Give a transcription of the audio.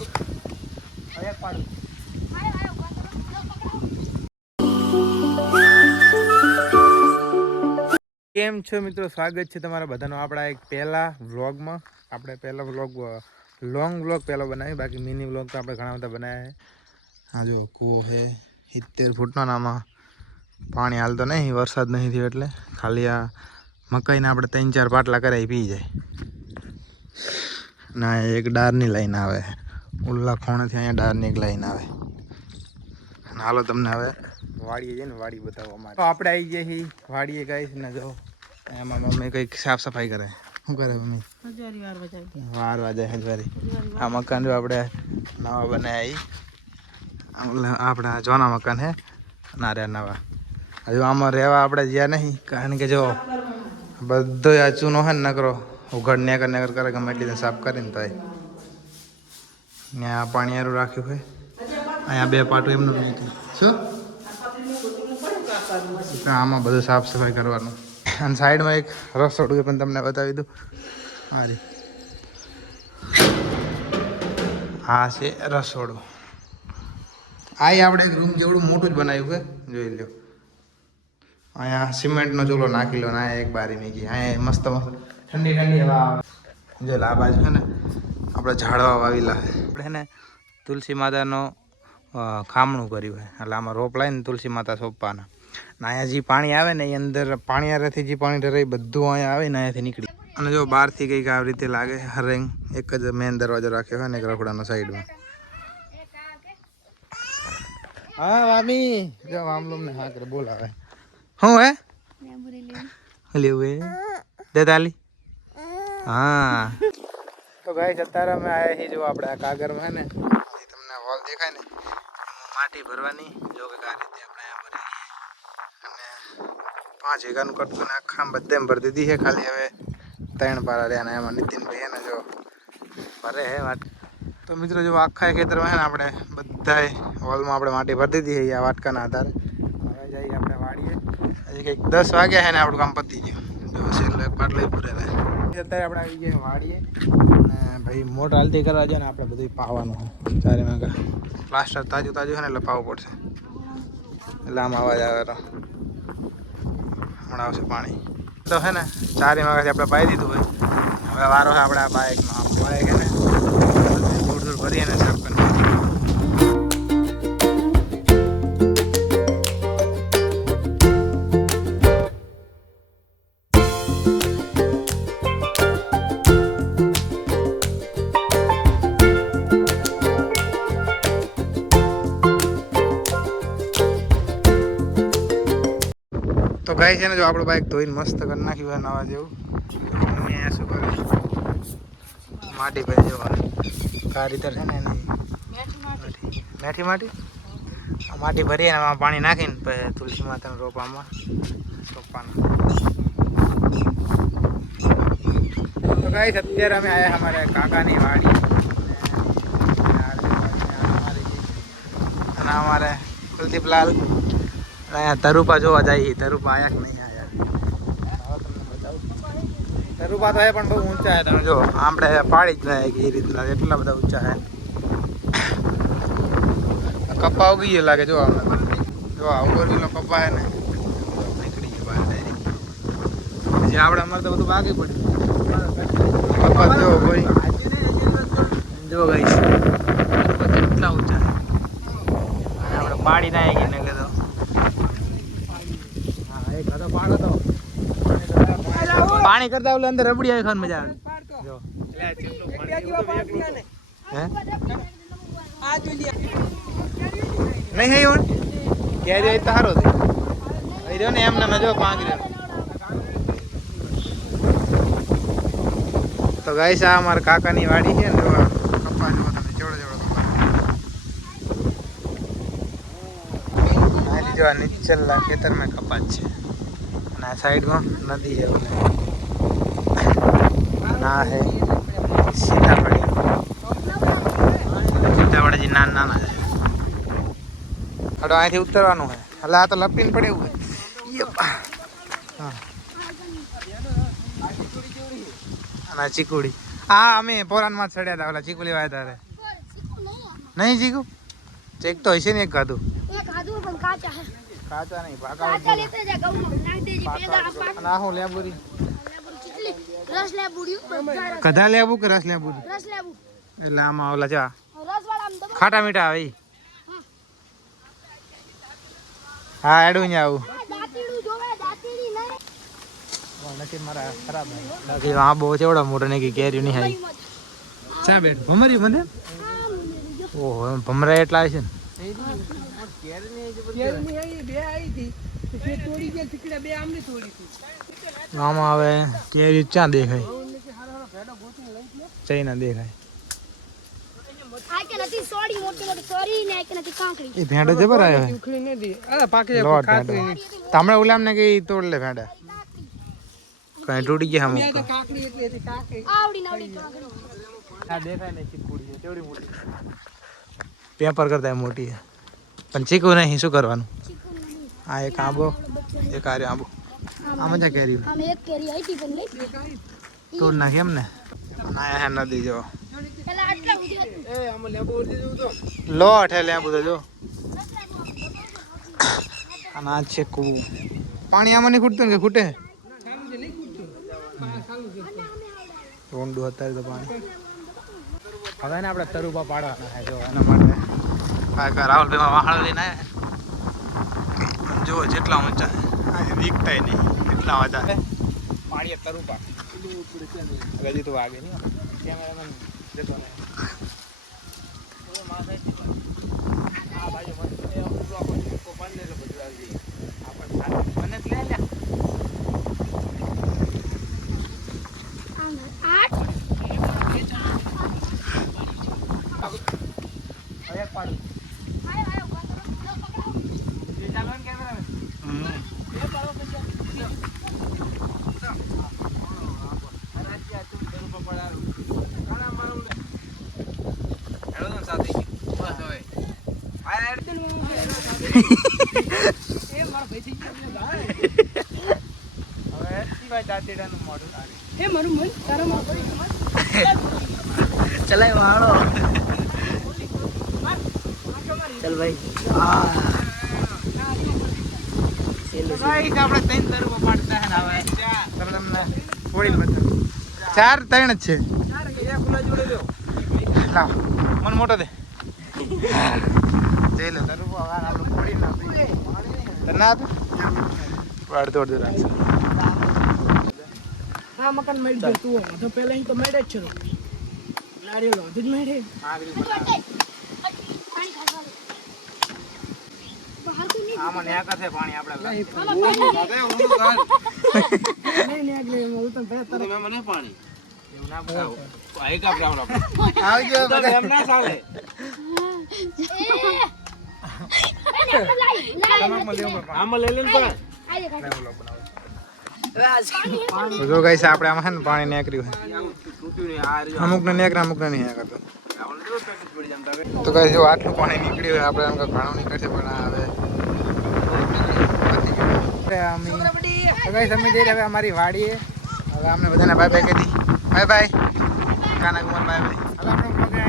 કેમ છો મિત્રો, સ્વાગત છે તમારા બધાનો આપણા એક પહેલા વ્લોગમાં. આપણે પહેલો વ્લોગ લોંગ વ્લોગ પહેલો બનાવી, બાકી મિની વ્લોગ તો આપણે ઘણા બધા બનાવ્યા છે. હા જો કૂવો છે 70 ફૂટનો, આમાં પાણી હાલતો નહીં, વરસાદ નહીં થયો એટલે ખાલી આ મકાઈને આપણે 3-4 પાટલા કરાવી પી જાય. ના એક ડારની લાઈન આવે, ઉલ્લા ખોણેથી અહીંયા ડારની એક લાઈન આવે. હાલો તમને હવે વાડીએ જઈને વાડી બતાવવા માટે તો આપણે આવી ગયા છીએ વાડીએ. ગાઈસ ને જો એમાં મમ્મી કંઈક સાફ સફાઈ કરે. શું કરે મમ્મી? વાર વાજાય હજવારી. આ મકાન જો આપણે નવા બનાવ્યા, આપણા જૂના મકાન હે ના રે નવા. હજુ આમાં રહેવા આપણે જ્યાં નહીં, કારણ કે જો બધો આ ચૂનો હે ને નકરો ઉઘડ નેકર કરે ગમે એટલી સાફ કરીને થાય. ત્યાં પાણીયારું રાખ્યું હોય, અહીંયા 2 પાટું એમનું નીકળ્યું. શું આમાં બધું સાફ સફાઈ કરવાનું. અને સાઈડમાં એક રસોડું પણ તમને બતાવી દઉં. હા છે રસોડું. આ આપણે એક રૂમ જેવડું મોટું જ બનાવ્યું છે, જોઈ લો. અહીંયા સિમેન્ટનો ચૂલો નાખી લો ને અહીંયા એક બારી મૂકી. અહીંયા મસ્ત મસ્ત ઠંડી ઠંડી હવા આવે. જો આ બાજુ છે ને આપણે ઝાડવા વાવેલા છે. આપણે છે ને તુલસી માતાનો ખામણું કર્યું હોય, એટલે આમાં રોપ લાવીને તુલસી માતા સોંપવાના. ને અહીંયા જે પાણી આવે ને એ અંદર પાણીયારેથી જે પાણી ઢરાય બધું અહીંયા આવે ને અહીંયાથી નીકળી. અને જો બહારથી કંઈક આવી રીતે લાગે હરેંગ. એક જ મેન દરવાજો રાખ્યો હોય ને એક રખડાનો સાઈડમાં. હા મામી જો મામલું ને હા કરે બોલાવે. શું હે લેવું એ દેતાલી? હા તો ગાઈસ અત્યારે અમે આવ્યા છીએ જો આપણે આ કાગરમાં હે ને તમને હોલ દેખાય ને માટી ભરવાની. જો કે આ રીતે આપણે ભરી અને 5 વીઘાનું કટકું ને આખા બધે ભરી દીધી છે. ખાલી હવે 3 પારા રહ્યા ને એમાં નીતિનભાઈ હે ને જો ભરે હે વાટ. તો મિત્રો જો આખા ખેતરમાં હે ને આપણે બધાય હોલમાં આપણે માટી ભરી દીધી છે આ વાટકાના આધારે. હવે જઈએ આપણે વાડીએ. હજી કંઈક 10 વાગ્યા છે ને આપણું કામ પતી ગયું. જો છેલ્લો એક પાટલો પૂરે રહે. અત્યારે આપણે આવી ગયા વાડીએ અને ભાઈ મોટર હાલતી કરવા જાય ને આપણે બધું પાવાનું હોય. 4 વાગ્યા પ્લાસ્ટર તાજું છે ને એટલે પાવવું પડશે. એટલે આમ અવાજ આવે તો હમણાં આવશે પાણી. તો હે ને 4 વાગ્યાથી આપણે પાઈ દીધું હોય. હવે વારો છે આપણે આ બાઇકનો. બાઇક હે ને દૂર ભરી અને સાફ કરી. તો ગાય છે ને જો આપણું બાઇક ધોઈને મસ્ત કરી નાખ્યું હોય નવા જેવું. અહીંયા શું કરે માટી ભાઈ જવાનું આ રીતે છે ને એની મેઠી માટી ભરીએ ને આમાં પાણી નાખીને પછી તુલસી માતાના રોપામાં સોંપવાનું. તો ગાય અત્યારે અમે આવ્યા અમારે કાકાની વાડી અને અમારે કુલદીપલાલ અહીંયા તરુપા જોવા જઈએ. તરુપા આયા કે નહીં આયા તમને બતાવું. તરુપા તો એ પણ બહુ ઊંચા છે. તમે જો આપણે પાડી જ જાય કે એ રીતના એટલા બધા ઊંચા છે. કપ્પા ઉગી ગયો લાગે જો જો ઉગેલો કપ્પા છે ને નીકળી ગયો બહાર ડાયરેક્ટ. જે આપણે અમારે તો બધું બાકી પડ્યું કપ્પા જો ભાઈ જો ગઈશ કેટલા ઊંચા છે. આપણે પાડી ના આવી ને કીધું પાણી કરતા ઓલે અંદર રબડી આવી ખાવાની મજા આવે. જો નહીં હે ઓન કે દે તારો દે એ રહ્યો ને એમને મેં જો 5 રહ્યો. તો ગાઈસ આ અમારા કાકાની વાડી છે ને કપા જો તમે જોડો કપા જો નીચેલા ખેતરમાં કપાસ છે અને આ સાઈડમાં નદી છે. ના હે સીતાફળી નાના છે. હવે અહીંથી ઉતરવાનું હોય એટલે આ તો લપીને પડે એવું હોય. હા અને ચીકુડી હા અમે પોરાનમાં ચડ્યા હતા ઓલા ચીકુલી વાય તારે નહીં જીગું ચેક તો હશે ને એક ખાધું એક ખાધું પણ કાચા હે કાચા નહીં કાચા લેતે જા ગૌ નાખ દેજી પેદા આપા ના હું લેબુરી ચીટલી રસ લેબુડ્યું બધા કધા લેબુ કે રસ લેબુ રસ લેબુ એટલે આમાં ઓલા ચા રસ વાળા આમ દબા ખાટા મીઠા આવે ઈ. હા એડું ને આવું દાતીડું જોવે દાતીડી નહીં નસીબ મારા ખરાબ બાકી આ બહુ ચેવડો મોટો ને કે કેરી નહીં આવી ચા બેઠ ભમરી મને ઓહો ભમરા એટલા છે ને આમાં હવે કેરી ક્યાં દેખાય ચૈના દેખાય આ કે નથી સોડી મોટી મોટી સોરી ને કે નથી કાંકડી એ ભેંડો જબર આવ્યો લોટ ભેંડો તામળે ઉલામ ને કઈ તોડ લે ભેંડા કઈ તૂટી ગયા અમુક તો આવડી નવડી કાંકડી આ દેખાય ને ચીકુડી છે કેવડી મોટી પેપર કરતા મોટી છે પણ ચીકુ નહીં શું કરવાનું આ એક આંબો એક આરે આંબો આમાં જ કેરી આમ એક કેરી આવી પણ લઈ તોડ નાખી એમ ને ના હે નદી જો પેલા આટલા ઉધી હતું એ આમ લેબુ ઉધી દઉં તો લોટ હે લેબુ તો જો અને આ છે કુ પાણી આમાં નહીં ખૂટતું ને કે ખૂટે રોંડું અત્યારે તો પાણી હવે ને આપણે તરુબા પાડવાના છે જો એના માટે કાકા રાહુલભાઈમાં વાહળ લઈને આવ્યા જો જેટલા ઊંચા વીકતાય નહીં એટલા ઊંચા પાણીએ તરુબા હજી તો વાગે નહીં કેમેરામેન જતો નહીં આ બાજુ મને ચલાય વાળો ચલ ભાઈ આપણે ત્રણ તરફ પાડતા હે હવે તમને થોડી બતા ચાર ત્રણ જ છે લાવ મન મોટો દે જઈ લે તરફ આપણે ફોડી ના ના અડધો અડધો રાખશે હા મકાન મળી ગયું તું તો પહેલા અહીં તો મેડે જ છે લારીઓ લોધી જ મેડે પાણી ખાવા બહાર તો નહીં આમાં ને આકા છે પાણી આપણે નહીં આગલે હું તો ભલે તરત મને પાણી એવું ના બતાવો આઈ કા પ્રાવડો આવજો બધા એમ ના ચાલે આમાં લઈ લેન પણ જો ગાઈસ આપણે આમાં છે ને પાણી નીકળ્યું છે અમુક ને નીકળે અમુક ને નહીં નીકળતું તો ગાઈસ જો આટલું પાણી નીકળ્યું હોય આપણે એમ કે ઘણું નીકળશે પણ હવે અમે જઈ રહ્યા અમારી વાડીએ હવે અમને બધાને બાય બાય કહી દી બાય બાય કાના કુમાર બાય બાય હવે આપણે